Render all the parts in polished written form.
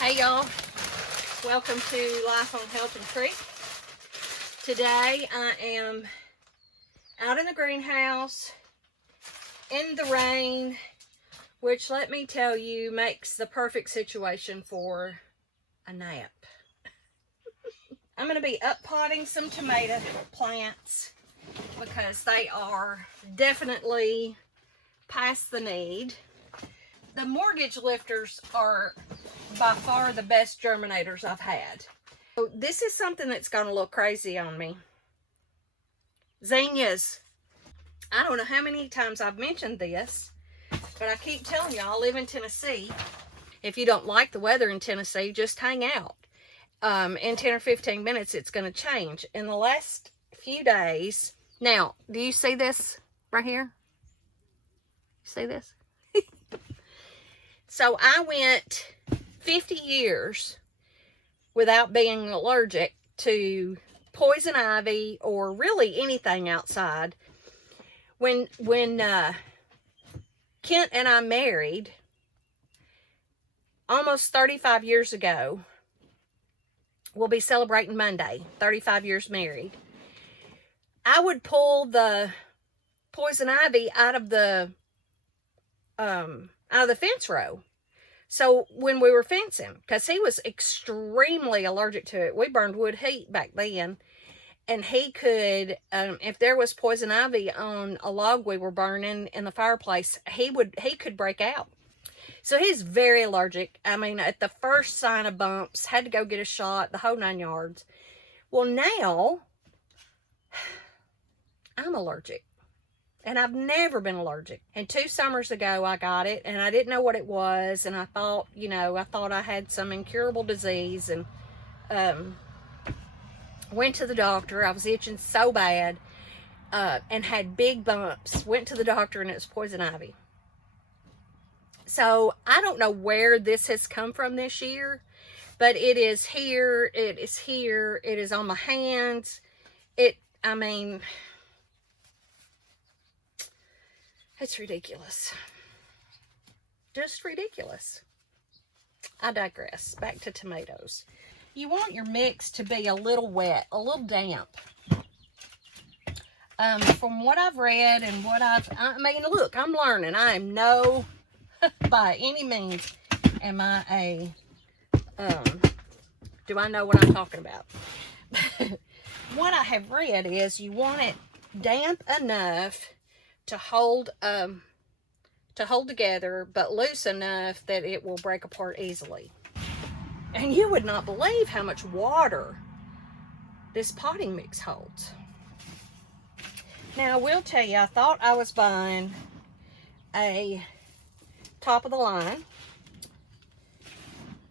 Hey y'all, welcome to Life on Helton Creek. Today I am out in the greenhouse in the rain, which let me tell you makes the perfect situation for a nap. I'm going to be up potting some tomato plants because they are definitely past the need. The mortgage lifters are by far the best germinators I've had. So this is something that's going to look crazy on me. Zinnias. I don't know how many times I've mentioned this, but I keep telling you, I live in Tennessee. If you don't like the weather in Tennessee, just hang out. In 10 or 15 minutes, it's going to change. In the last few days, now, do you see this right here? See this? So I went 50 years without being allergic to poison ivy or really anything outside. When Kent and I married almost 35 years ago, we'll be celebrating Monday, 35 years married. I would pull the poison ivy out of the fence row. So when we were fencing, because he was extremely allergic to it, we burned wood heat back then, and he could, if there was poison ivy on a log we were burning in the fireplace, he could break out. So he's very allergic. I mean, at the first sign of bumps, had to go get a shot, the whole 9 yards. Well, now I'm allergic. And I've never been allergic. And 2 summers ago, I got it, and I didn't know what it was. And I thought, I had some incurable disease, and went to the doctor. I was itching so bad, and had big bumps. Went to the doctor, and it was poison ivy. So I don't know where this has come from this year, but it is here. It is here. It is on my hands. It's ridiculous. Just ridiculous. I digress. Back to tomatoes. You want your mix to be a little wet, a little damp. From what I've read and look, I'm learning. I am no, by any means, am I do I know what I'm talking about? What I have read is you want it damp enough to hold together, but loose enough that it will break apart easily. And you would not believe how much water this potting mix holds. Now, I will tell you, I thought I was buying a top of the line.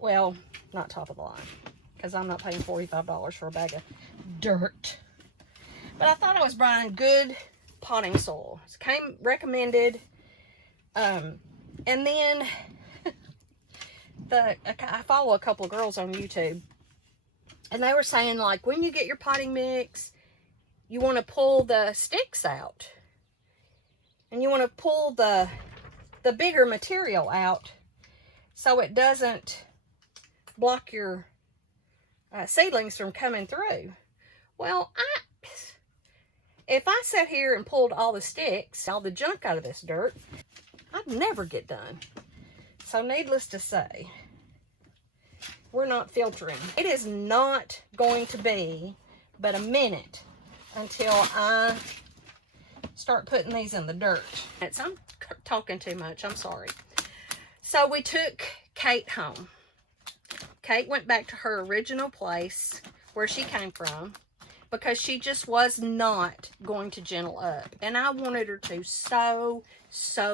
Well, not top of the line, because I'm not paying $45 for a bag of dirt. But I thought I was buying good potting soil. It came recommended, and then I follow a couple of girls on YouTube, and they were saying, like, when you get your potting mix, you want to pull the sticks out, and you want to pull the bigger material out so it doesn't block your seedlings from coming through. Well, if I sat here and pulled all the sticks, all the junk out of this dirt, I'd never get done. So needless to say, we're not filtering. It is not going to be but a minute until I start putting these in the dirt. I'm talking too much, I'm sorry. So we took Kate home. Kate went back to her original place where she came from, because she just was not going to gentle up. And I wanted her to so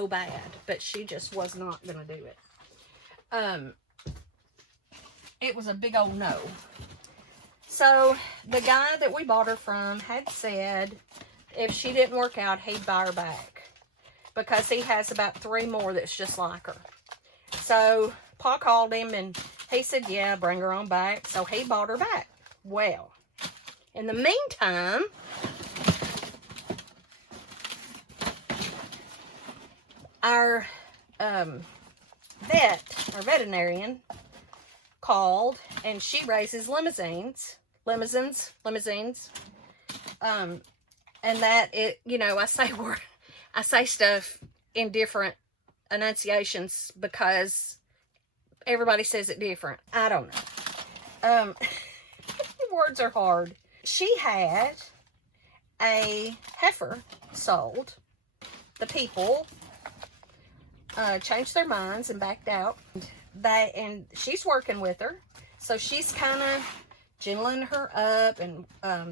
bad, but she just was not going to do it. It was a big old no. So the guy that we bought her from had said if she didn't work out, he'd buy her back, because he has about 3 more that's just like her. So Pa called him, and he said, yeah, bring her on back. So he bought her back. Well, in the meantime, our veterinarian called, and she raises limousines. And that it, you know, I say stuff in different enunciations because everybody says it different. I don't know. Words are hard. She had a heifer sold. The people changed their minds and backed out. And she's working with her, so she's kind of gentling her up, and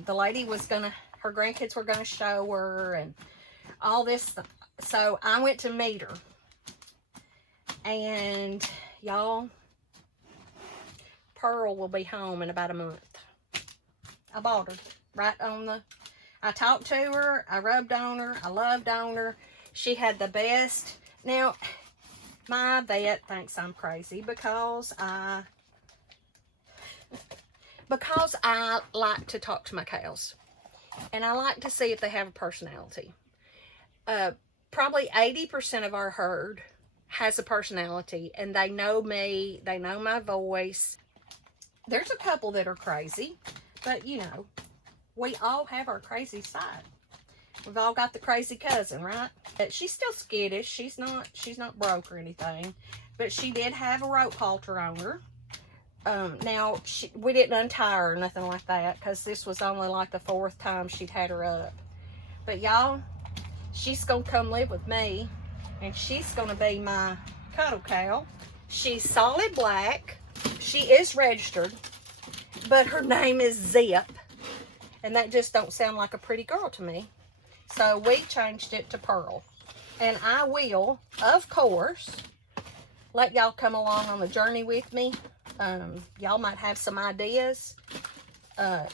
the lady was gonna, her grandkids were gonna show her and all this. So I went to meet her, and y'all, Pearl will be home in about a month. I bought her right on the, I talked to her, I rubbed on her, I loved on her. She had the best. Now, my vet thinks I'm crazy because I like to talk to my cows. And I like to see if they have a personality. Probably 80% of our herd has a personality, and they know me, they know my voice. There's a couple that are crazy, but you know, we all have our crazy side. We've all got the crazy cousin, right? But she's still skittish. She's not broke or anything, but she did have a rope halter on her. Now, we didn't untie her or nothing like that, because this was only like the 4th time she'd had her up. But y'all, she's going to come live with me, and she's going to be my cuddle cow. She's solid black. She is registered, but her name is Zip, and that just don't sound like a pretty girl to me. So we changed it to Pearl. And I will, of course, let y'all come along on the journey with me. Y'all might have some ideas. I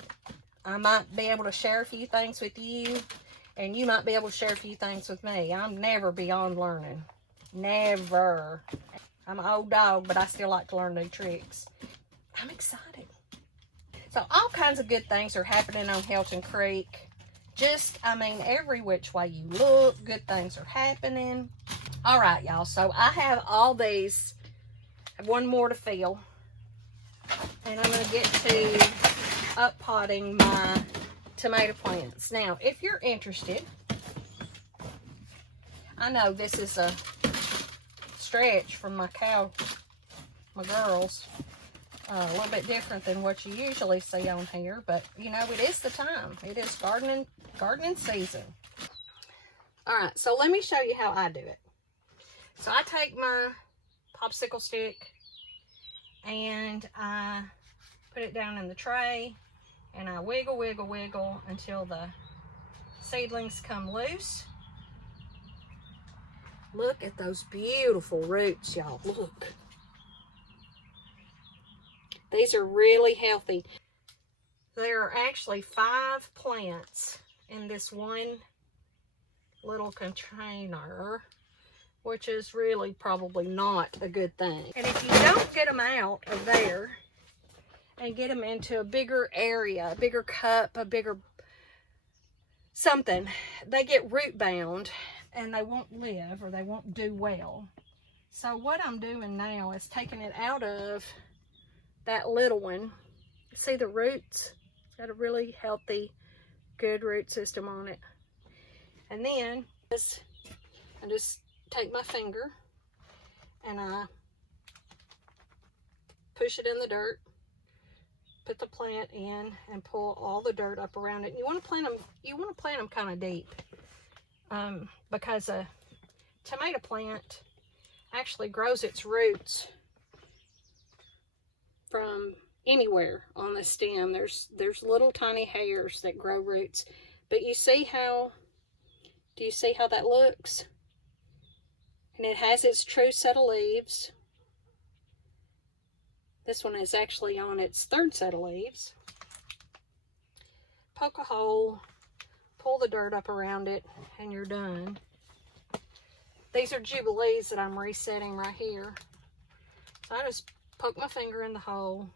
might be able to share a few things with you, and you might be able to share a few things with me. I'm never beyond learning. Never. I'm an old dog, but I still like to learn new tricks. I'm excited. So all kinds of good things are happening on Helton Creek. Just, I mean, every which way you look, good things are happening. All right, y'all. So I have all these. I have one more to fill. And I'm going to get to up-potting my tomato plants. Now, if you're interested, I know this is a stretch from my girls. A little bit different than what you usually see on here, but you know, it is the time. It is gardening season. All right, so let me show you how I do it. So I take my popsicle stick and I put it down in the tray, and I wiggle, wiggle, wiggle until the seedlings come loose. Look at those beautiful roots, y'all. Look. These are really healthy. There are actually 5 plants in this one little container, which is really probably not a good thing. And if you don't get them out of there and get them into a bigger area, a bigger cup, a bigger something, they get root bound and they won't live, or they won't do well. So what I'm doing now is taking it out of that little one. See the roots? It's got a really healthy, good root system on it. And then I just take my finger and I push it in the dirt, put the plant in, and pull all the dirt up around it. And you want to plant them kind of deep, because a tomato plant actually grows its roots from anywhere on the stem. There's little tiny hairs that grow roots. But you see how, do you see how that looks? And it has its true set of leaves. This one is actually on its 3rd set of leaves. Poke a hole, pull the dirt up around it, and you're done. These are jubilees that I'm resetting right here. So I just poke my finger in the hole,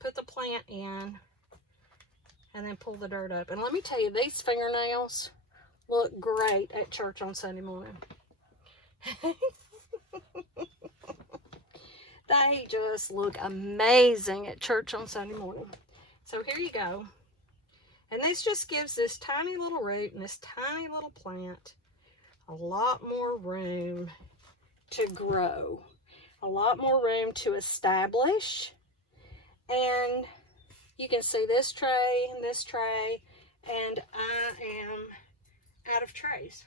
put the plant in, and then pull the dirt up. And let me tell you, these fingernails look great at church on Sunday morning. they just look amazing at church on Sunday morning. So here you go. And this just gives this tiny little root and this tiny little plant a lot more room to grow, a lot more room to establish. And you can see this tray and this tray, and I am out of trays.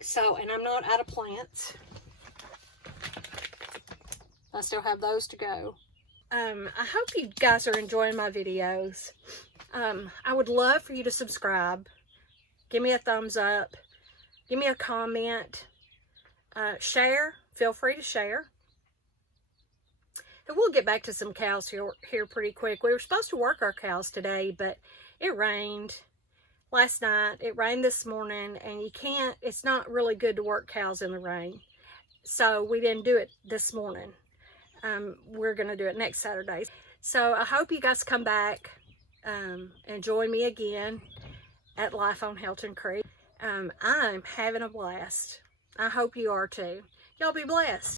So, and I'm not out of plants. I still have those to go. I hope you guys are enjoying my videos. I would love for you to subscribe. Give me a thumbs up. Give me a comment. Share. Feel free to share. And we'll get back to some cows here pretty quick. We were supposed to work our cows today, but it rained last night. It rained this morning, and it's not really good to work cows in the rain. So we didn't do it this morning. We're going to do it next Saturday. So I hope you guys come back and join me again at Life on Helton Creek. I'm having a blast. I hope you are too. Y'all be blessed.